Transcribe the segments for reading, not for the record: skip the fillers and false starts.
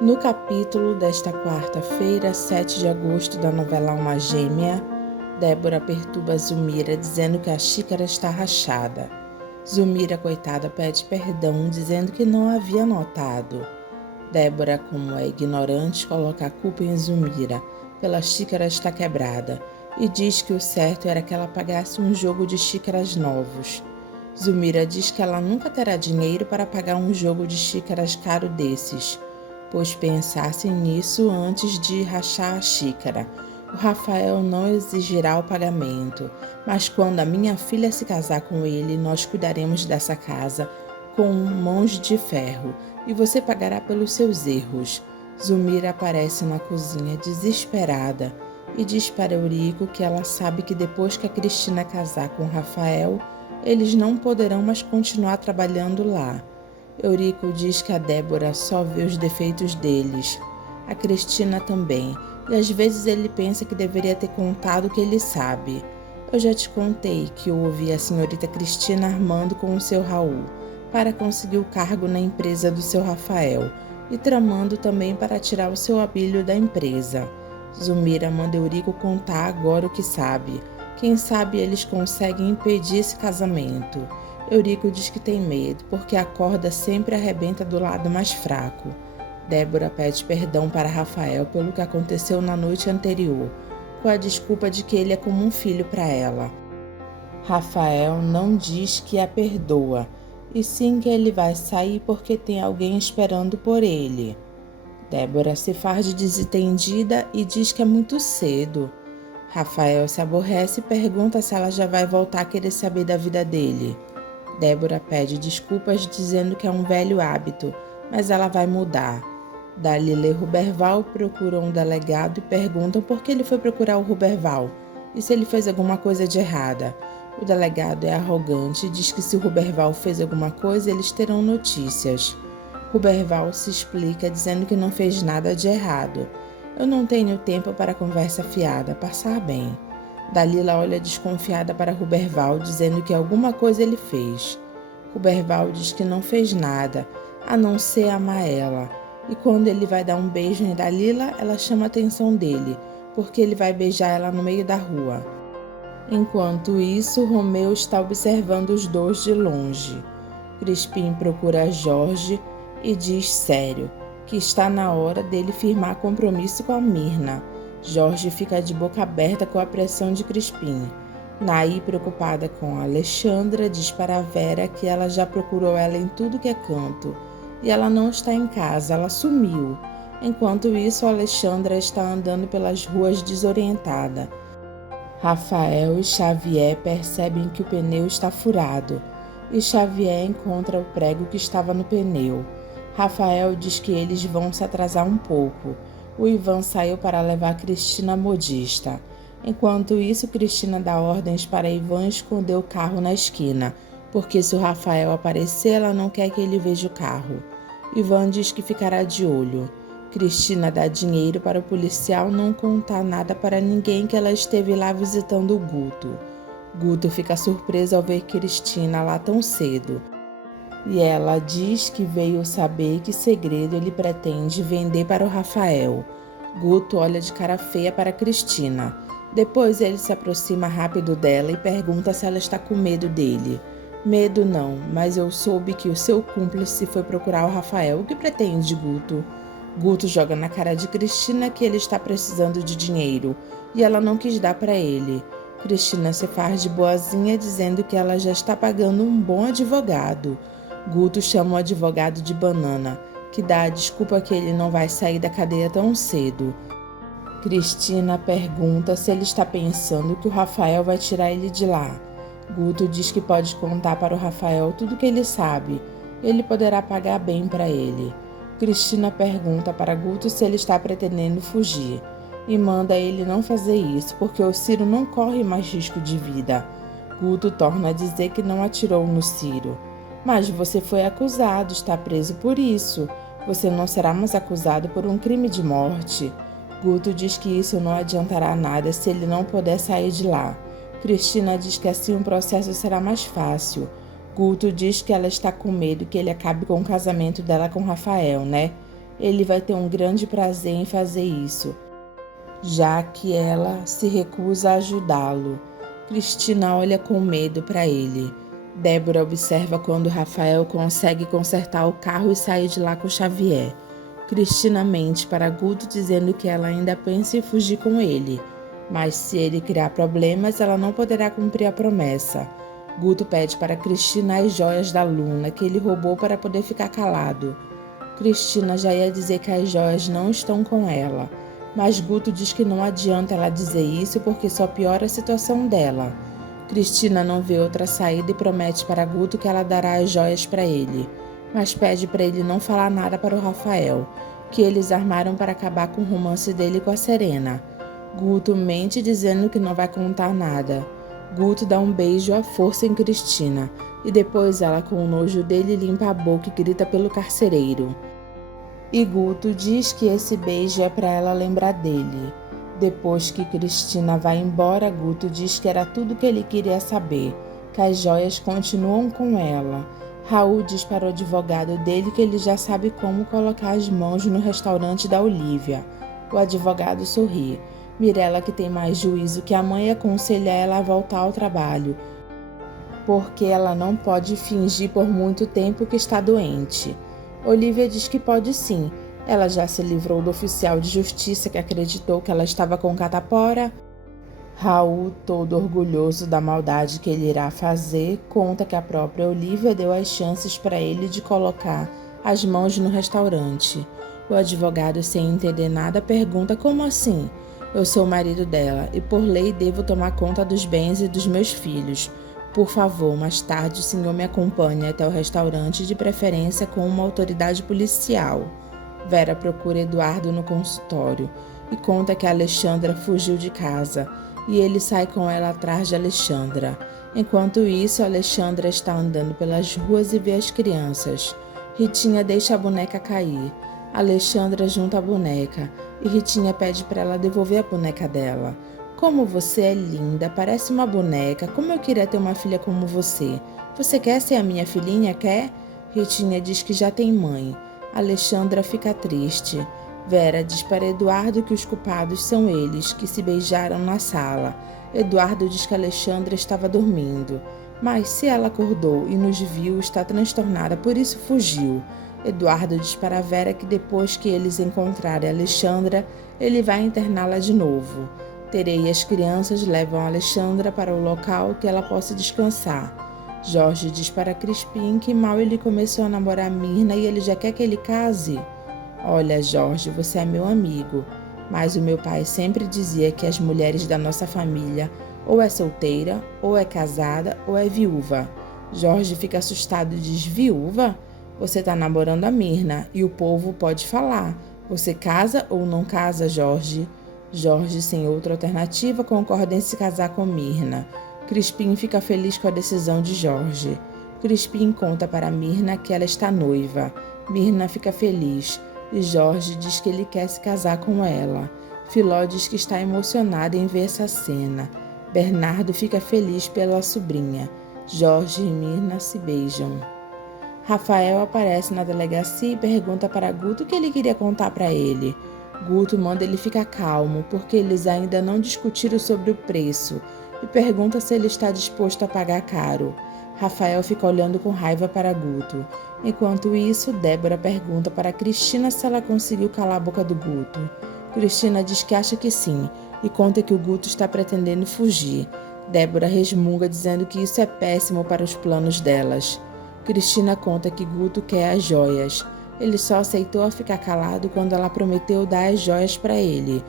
No capítulo desta quarta-feira, 7 de agosto, da novela Alma Gêmea, Débora perturba Zulmira dizendo que a xícara está rachada. Zulmira, coitada, pede perdão dizendo que não havia notado. Débora, como é ignorante, coloca a culpa em Zulmira pela xícara estar quebrada e diz que o certo era que ela pagasse um jogo de xícaras novos. Zulmira diz que ela nunca terá dinheiro para pagar um jogo de xícaras caro desses, pois pensassem nisso antes de rachar a xícara. O Rafael não exigirá o pagamento, mas quando a minha filha se casar com ele, nós cuidaremos dessa casa com mãos de ferro e você pagará pelos seus erros. Zulmira aparece na cozinha desesperada e diz para Eurico que ela sabe que depois que a Cristina casar com Rafael, eles não poderão mais continuar trabalhando lá. Eurico diz que a Débora só vê os defeitos deles, a Cristina também, e às vezes ele pensa que deveria ter contado o que ele sabe. Eu já te contei que eu ouvi a senhorita Cristina armando com o seu Raul para conseguir o cargo na empresa do seu Rafael e tramando também para tirar o seu Abílio da empresa. Zulmira manda Eurico contar agora o que sabe. Quem sabe eles conseguem impedir esse casamento. Eurico diz que tem medo, porque a corda sempre arrebenta do lado mais fraco. Débora pede perdão para Rafael pelo que aconteceu na noite anterior, com a desculpa de que ele é como um filho para ela. Rafael não diz que a perdoa, e sim que ele vai sair porque tem alguém esperando por ele. Débora se faz de desentendida e diz que é muito cedo. Rafael se aborrece e pergunta se ela já vai voltar a querer saber da vida dele. Débora pede desculpas dizendo que é um velho hábito, mas ela vai mudar. Dalila e Ruberval procuram um delegado e perguntam por que ele foi procurar o Ruberval e se ele fez alguma coisa de errada. O delegado é arrogante e diz que se o Ruberval fez alguma coisa, eles terão notícias. Ruberval se explica dizendo que não fez nada de errado. Eu não tenho tempo para conversa fiada, passar bem. Dalila olha desconfiada para Ruberval, dizendo que alguma coisa ele fez. Ruberval diz que não fez nada, a não ser amar ela. E quando ele vai dar um beijo em Dalila, ela chama a atenção dele, porque ele vai beijar ela no meio da rua. Enquanto isso, Romeu está observando os dois de longe. Crispim procura Jorge e diz sério que está na hora dele firmar compromisso com a Mirna. Jorge fica de boca aberta com a pressão de Crispim. Naí, preocupada com a Alexandra, diz para a Vera que ela já procurou ela em tudo que é canto. E ela não está em casa, ela sumiu. Enquanto isso, a Alexandra está andando pelas ruas desorientada. Rafael e Xavier percebem que o pneu está furado. E Xavier encontra o prego que estava no pneu. Rafael diz que eles vão se atrasar um pouco. O Ivan saiu para levar Cristina à modista. Enquanto isso, Cristina dá ordens para Ivan esconder o carro na esquina, porque se o Rafael aparecer, ela não quer que ele veja o carro. Ivan diz que ficará de olho. Cristina dá dinheiro para o policial não contar nada para ninguém que ela esteve lá visitando o Guto. Guto fica surpreso ao ver Cristina lá tão cedo. E ela diz que veio saber que segredo ele pretende vender para o Rafael. Guto olha de cara feia para Cristina. Depois ele se aproxima rápido dela e pergunta se ela está com medo dele. Medo não, mas eu soube que o seu cúmplice foi procurar o Rafael. O que pretende, Guto? Guto joga na cara de Cristina que ele está precisando de dinheiro e ela não quis dar para ele. Cristina se faz de boazinha dizendo que ela já está pagando um bom advogado. Guto chama o advogado de banana, que dá a desculpa que ele não vai sair da cadeia tão cedo. Cristina pergunta se ele está pensando que o Rafael vai tirar ele de lá. Guto diz que pode contar para o Rafael tudo o que ele sabe. Ele poderá pagar bem para ele. Cristina pergunta para Guto se ele está pretendendo fugir e manda ele não fazer isso, porque o Ciro não corre mais risco de vida. Guto torna a dizer que não atirou no Ciro. Mas você foi acusado, está preso por isso. Você não será mais acusado por um crime de morte. Guto diz que isso não adiantará nada se ele não puder sair de lá. Cristina diz que assim o processo será mais fácil. Guto diz que ela está com medo que ele acabe com o casamento dela com Rafael, né? Ele vai ter um grande prazer em fazer isso, já que ela se recusa a ajudá-lo. Cristina olha com medo para ele. Débora observa quando Rafael consegue consertar o carro e sair de lá com Xavier. Cristina mente para Guto dizendo que ela ainda pensa em fugir com ele, mas se ele criar problemas, ela não poderá cumprir a promessa. Guto pede para Cristina as joias da Luna que ele roubou para poder ficar calado. Cristina já ia dizer que as joias não estão com ela, mas Guto diz que não adianta ela dizer isso porque só piora a situação dela. Cristina não vê outra saída e promete para Guto que ela dará as joias para ele, mas pede para ele não falar nada para o Rafael, que eles armaram para acabar com o romance dele com a Serena. Guto mente dizendo que não vai contar nada. Guto dá um beijo à força em Cristina e depois ela, com o nojo dele, limpa a boca e grita pelo carcereiro. E Guto diz que esse beijo é para ela lembrar dele. Depois que Cristina vai embora, Guto diz que era tudo que ele queria saber, que as joias continuam com ela. Raul diz para o advogado dele que ele já sabe como colocar as mãos no restaurante da Olívia. O advogado sorri. Mirella, que tem mais juízo que a mãe, aconselha ela a voltar ao trabalho, porque ela não pode fingir por muito tempo que está doente. Olívia diz que pode sim. Ela já se livrou do oficial de justiça que acreditou que ela estava com catapora. Raul, todo orgulhoso da maldade que ele irá fazer, conta que a própria Olívia deu as chances para ele de colocar as mãos no restaurante. O advogado, sem entender nada, pergunta: como assim? Eu sou o marido dela e por lei devo tomar conta dos bens e dos meus filhos. Por favor, mais tarde o senhor me acompanhe até o restaurante, de preferência com uma autoridade policial. Vera procura Eduardo no consultório e conta que Alexandra fugiu de casa e ele sai com ela atrás de Alexandra. Enquanto isso, Alexandra está andando pelas ruas e vê as crianças. Ritinha deixa a boneca cair. Alexandra junta a boneca e Ritinha pede para ela devolver a boneca dela. Como você é linda, parece uma boneca, como eu queria ter uma filha como você. Você quer ser a minha filhinha, quer? Ritinha diz que já tem mãe. Alexandra fica triste. Vera diz para Eduardo que os culpados são eles, que se beijaram na sala. Eduardo diz que Alexandra estava dormindo, mas se ela acordou e nos viu, está transtornada, por isso fugiu. Eduardo diz para Vera que depois que eles encontrarem Alexandra, ele vai interná-la de novo. Terei e as crianças levam Alexandra para o local que ela possa descansar. Jorge diz para Crispim que mal ele começou a namorar Mirna e ele já quer que ele case. Olha, Jorge, você é meu amigo, mas o meu pai sempre dizia que as mulheres da nossa família ou é solteira, ou é casada, ou é viúva. Jorge fica assustado e diz: viúva? Você está namorando a Mirna e o povo pode falar. Você casa ou não casa, Jorge? Jorge, sem outra alternativa, concorda em se casar com Mirna. Crispim fica feliz com a decisão de Jorge. Crispim conta para Mirna que ela está noiva. Mirna fica feliz e Jorge diz que ele quer se casar com ela. Filó diz que está emocionado em ver essa cena. Bernardo fica feliz pela sobrinha. Jorge e Mirna se beijam. Rafael aparece na delegacia e pergunta para Guto o que ele queria contar para ele. Guto manda ele ficar calmo, porque eles ainda não discutiram sobre o preço, e pergunta se ele está disposto a pagar caro. Rafael fica olhando com raiva para Guto. Enquanto isso, Débora pergunta para Cristina se ela conseguiu calar a boca do Guto. Cristina diz que acha que sim, e conta que o Guto está pretendendo fugir. Débora resmunga dizendo que isso é péssimo para os planos delas. Cristina conta que Guto quer as joias. Ele só aceitou ficar calado quando ela prometeu dar as joias para ele.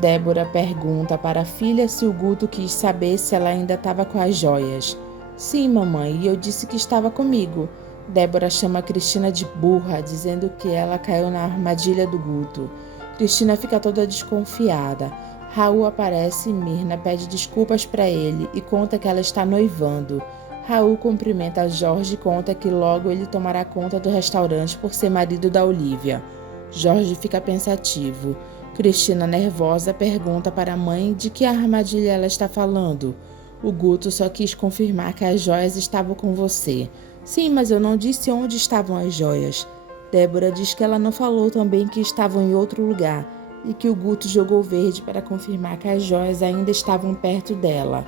Débora pergunta para a filha se o Guto quis saber se ela ainda estava com as joias. Sim, mamãe, e eu disse que estava comigo. Débora chama Cristina de burra, dizendo que ela caiu na armadilha do Guto. Cristina fica toda desconfiada. Raul aparece e Mirna pede desculpas para ele e conta que ela está noivando. Raul cumprimenta Jorge e conta que logo ele tomará conta do restaurante por ser marido da Olívia. Jorge fica pensativo. Cristina, nervosa, pergunta para a mãe de que armadilha ela está falando. O Guto só quis confirmar que as joias estavam com você. Sim, mas eu não disse onde estavam as joias. Débora diz que ela não falou também que estavam em outro lugar e que o Guto jogou verde para confirmar que as joias ainda estavam perto dela.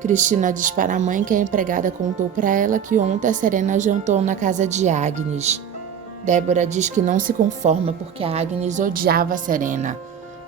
Cristina diz para a mãe que a empregada contou para ela que ontem a Serena jantou na casa de Agnes. Débora diz que não se conforma porque a Agnes odiava a Serena.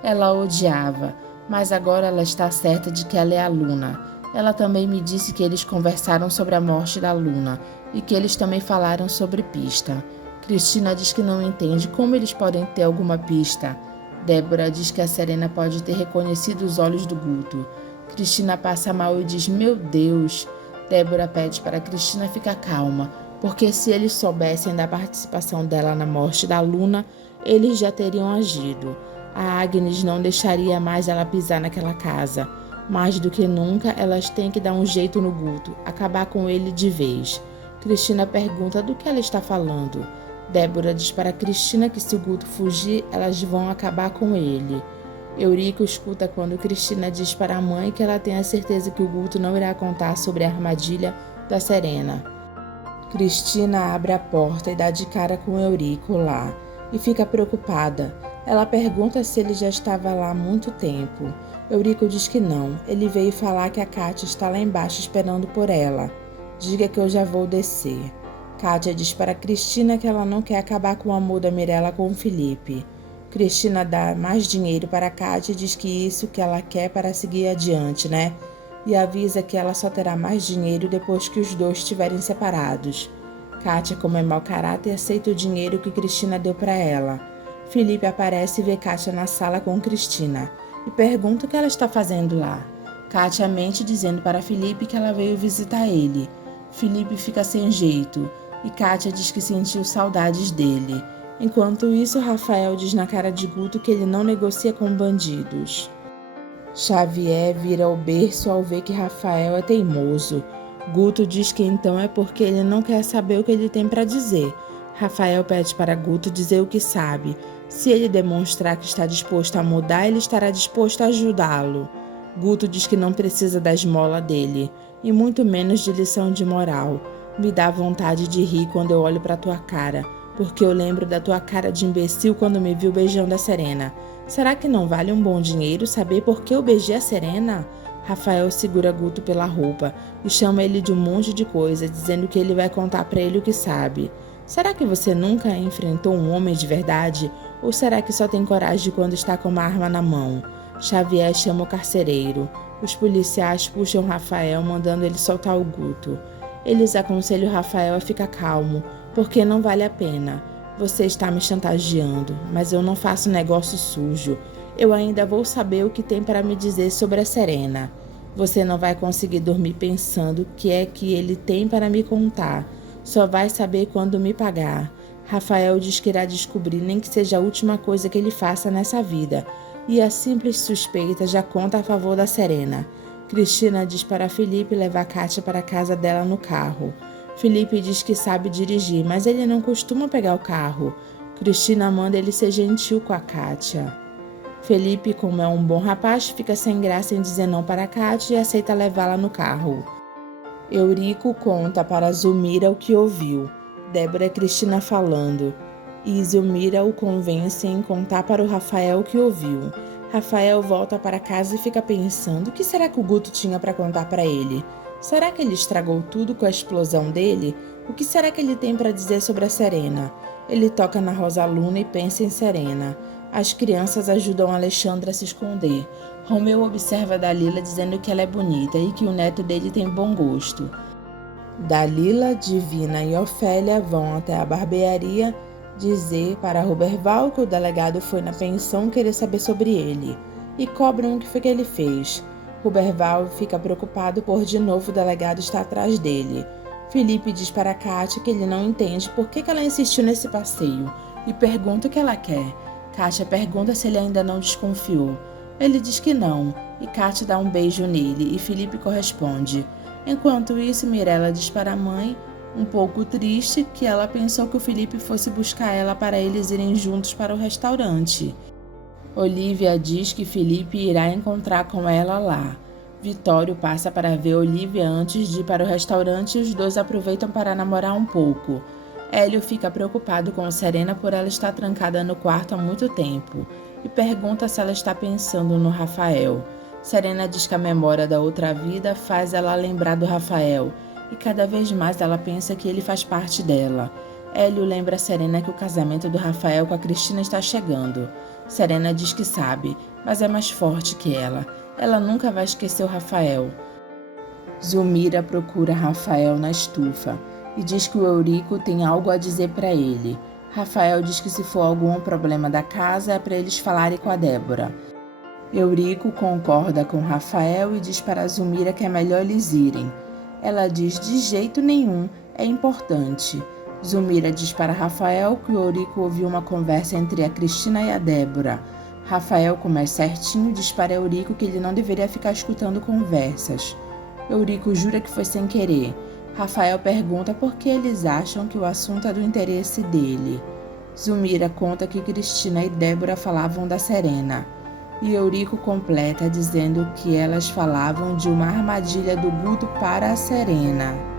Ela a odiava, mas agora ela está certa de que ela é a Luna. Ela também me disse que eles conversaram sobre a morte da Luna e que eles também falaram sobre pista. Cristina diz que não entende como eles podem ter alguma pista. Débora diz que a Serena pode ter reconhecido os olhos do Guto. Cristina passa mal e diz: "Meu Deus!" Débora pede para Cristina ficar calma, porque se eles soubessem da participação dela na morte da Luna, eles já teriam agido. A Agnes não deixaria mais ela pisar naquela casa. Mais do que nunca, elas têm que dar um jeito no Guto, acabar com ele de vez. Cristina pergunta do que ela está falando. Débora diz para Cristina que se o Guto fugir, elas vão acabar com ele. Eurico escuta quando Cristina diz para a mãe que ela tem a certeza que o Guto não irá contar sobre a armadilha da Serena. Cristina abre a porta e dá de cara com Eurico lá, e fica preocupada. Ela pergunta se ele já estava lá há muito tempo. Eurico diz que não, ele veio falar que a Kátia está lá embaixo esperando por ela. Diga que eu já vou descer. Kátia diz para Cristina que ela não quer acabar com o amor da Mirella com o Felipe. Cristina dá mais dinheiro para Kátia e diz que isso que ela quer para seguir adiante, né? E avisa que ela só terá mais dinheiro depois que os dois estiverem separados. Kátia, como é mau caráter, aceita o dinheiro que Cristina deu para ela. Felipe aparece e vê Kátia na sala com Cristina e pergunta o que ela está fazendo lá. Kátia mente dizendo para Felipe que ela veio visitar ele. Felipe fica sem jeito e Kátia diz que sentiu saudades dele. Enquanto isso, Rafael diz na cara de Guto que ele não negocia com bandidos. Xavier vira o berço ao ver que Rafael é teimoso. Guto diz que então é porque ele não quer saber o que ele tem para dizer. Rafael pede para Guto dizer o que sabe. Se ele demonstrar que está disposto a mudar, ele estará disposto a ajudá-lo. Guto diz que não precisa da esmola dele, e muito menos de lição de moral. Me dá vontade de rir quando eu olho para tua cara, porque eu lembro da tua cara de imbecil quando me viu beijando a Serena. Será que não vale um bom dinheiro saber por que eu beijei a Serena? Rafael segura Guto pela roupa e chama ele de um monte de coisa, dizendo que ele vai contar para ele o que sabe. Será que você nunca enfrentou um homem de verdade? Ou será que só tem coragem quando está com uma arma na mão? Xavier chama o carcereiro. Os policiais puxam Rafael, mandando ele soltar o Guto. Eles aconselham Rafael a ficar calmo, porque não vale a pena. Você está me chantageando, mas eu não faço negócio sujo. Eu ainda vou saber o que tem para me dizer sobre a Serena. Você não vai conseguir dormir pensando o que é que ele tem para me contar. Só vai saber quando me pagar. Rafael diz que irá descobrir nem que seja a última coisa que ele faça nessa vida. E a simples suspeita já conta a favor da Serena. Cristina diz para Felipe levar Kátia para a casa dela no carro. Felipe diz que sabe dirigir, mas ele não costuma pegar o carro. Cristina manda ele ser gentil com a Kátia. Felipe, como é um bom rapaz, fica sem graça em dizer não para a Kátia e aceita levá-la no carro. Eurico conta para Zulmira o que ouviu. Débora e Cristina falando. E Zulmira o convence em contar para o Rafael o que ouviu. Rafael volta para casa e fica pensando: o que será que o Guto tinha para contar para ele? Será que ele estragou tudo com a explosão dele? O que será que ele tem para dizer sobre a Serena? Ele toca na Rosa Luna e pensa em Serena. As crianças ajudam Alexandre a se esconder. Romeu observa Dalila dizendo que ela é bonita e que o neto dele tem bom gosto. Dalila, Divina e Ofélia vão até a barbearia dizer para Roberval que o delegado foi na pensão querer saber sobre ele e cobram o que foi que ele fez. Roberval fica preocupado por de novo o delegado estar atrás dele. Felipe diz para Kátia que ele não entende por que ela insistiu nesse passeio e pergunta o que ela quer. Kátia pergunta se ele ainda não desconfiou. Ele diz que não, e Kátia dá um beijo nele, e Felipe corresponde. Enquanto isso, Mirella diz para a mãe, um pouco triste, que ela pensou que o Felipe fosse buscar ela para eles irem juntos para o restaurante. Olivia diz que Felipe irá encontrar com ela lá. Vitório passa para ver Olivia antes de ir para o restaurante e os dois aproveitam para namorar um pouco. Hélio fica preocupado com Serena por ela estar trancada no quarto há muito tempo e pergunta se ela está pensando no Rafael. Serena diz que a memória da outra vida faz ela lembrar do Rafael e cada vez mais ela pensa que ele faz parte dela. Hélio lembra a Serena que o casamento do Rafael com a Cristina está chegando. Serena diz que sabe, mas é mais forte que ela. Ela nunca vai esquecer o Rafael. Zulmira procura Rafael na estufa e diz que o Eurico tem algo a dizer para ele. Rafael diz que se for algum problema da casa é para eles falarem com a Débora. Eurico concorda com Rafael e diz para Zulmira que é melhor eles irem. Ela diz de jeito nenhum, é importante. Zulmira diz para Rafael que o Eurico ouviu uma conversa entre a Cristina e a Débora. Rafael, como é certinho, diz para Eurico que ele não deveria ficar escutando conversas. Eurico jura que foi sem querer. Rafael pergunta por que eles acham que o assunto é do interesse dele. Zulmira conta que Cristina e Débora falavam da Serena. E Eurico completa dizendo que elas falavam de uma armadilha do Guto para a Serena.